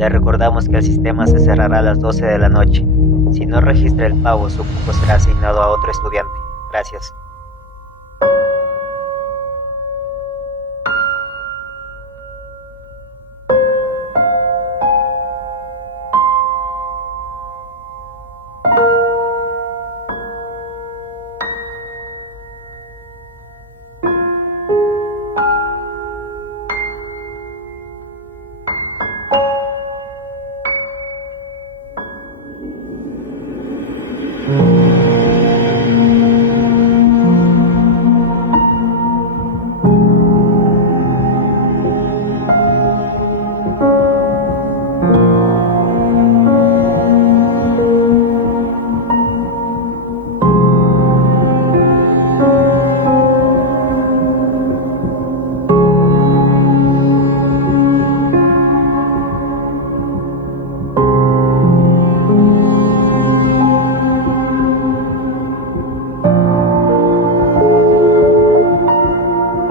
Le recordamos que el sistema se cerrará a las 12 de la noche. Si no registra el pago, su cupo será asignado a otro estudiante. Gracias.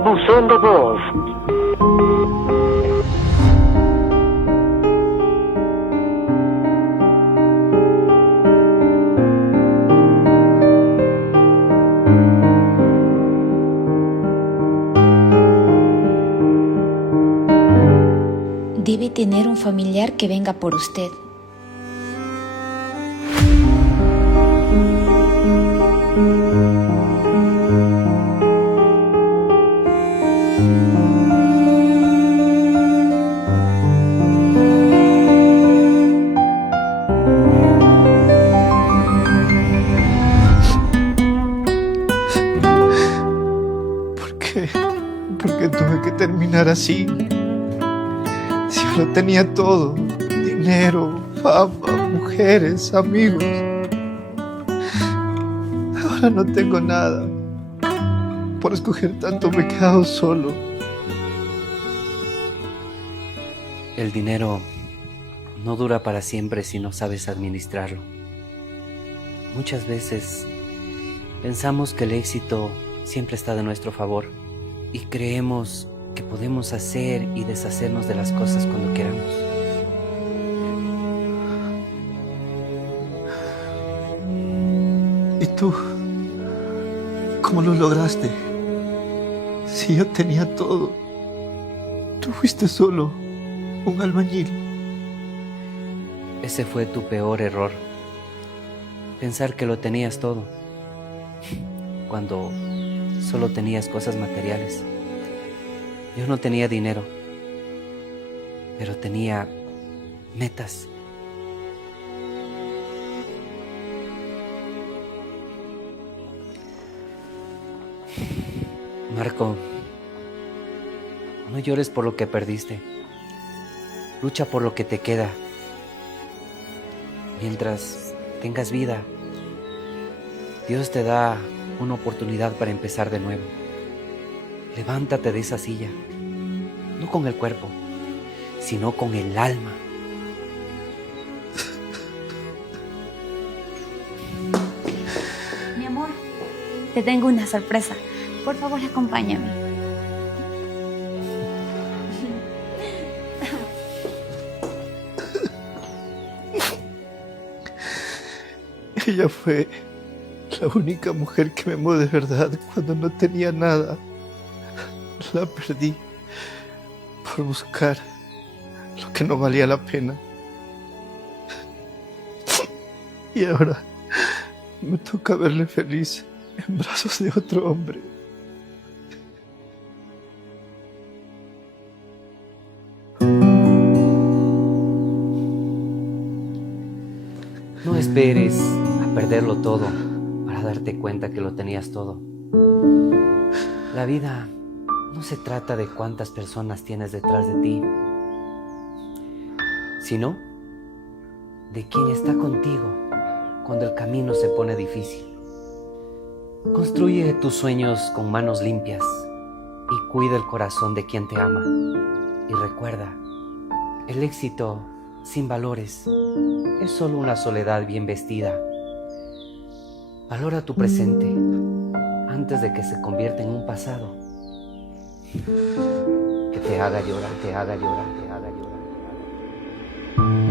Buzón de voz. Debe tener un familiar que venga por usted. ¿Por qué tuve que terminar así? Si yo lo tenía todo, dinero, fama, mujeres, amigos. Ahora no tengo nada. Por escoger tanto me he quedado solo. El dinero no dura para siempre si no sabes administrarlo. Muchas veces pensamos que el éxito siempre está de nuestro favor y creemos que podemos hacer y deshacernos de las cosas cuando queramos. ¿Y tú? ¿Cómo lo lograste? Si yo tenía todo, tú fuiste solo un albañil. Ese fue tu peor error. Pensar que lo tenías todo, cuando solo tenías cosas materiales. Yo no tenía dinero, pero tenía metas. Marco, no llores por lo que perdiste. Lucha por lo que te queda. Mientras tengas vida, Dios te da una oportunidad para empezar de nuevo. Levántate de esa silla, no con el cuerpo, sino con el alma. Mi amor, te tengo una sorpresa. Por favor, acompáñame. Ella fue la única mujer que me amó de verdad cuando no tenía nada. La perdí por buscar lo que no valía la pena. Y ahora me toca verle feliz en brazos de otro hombre. No esperes a perderlo todo para darte cuenta que lo tenías todo. La vida no se trata de cuántas personas tienes detrás de ti, sino de quién está contigo cuando el camino se pone difícil. Construye tus sueños con manos limpias y cuida el corazón de quien te ama. Y recuerda, el éxito sin valores es solo una soledad bien vestida. Valora tu presente antes de que se convierta en un pasado que te haga llorar, te haga llorar, te haga llorar, te haga llorar.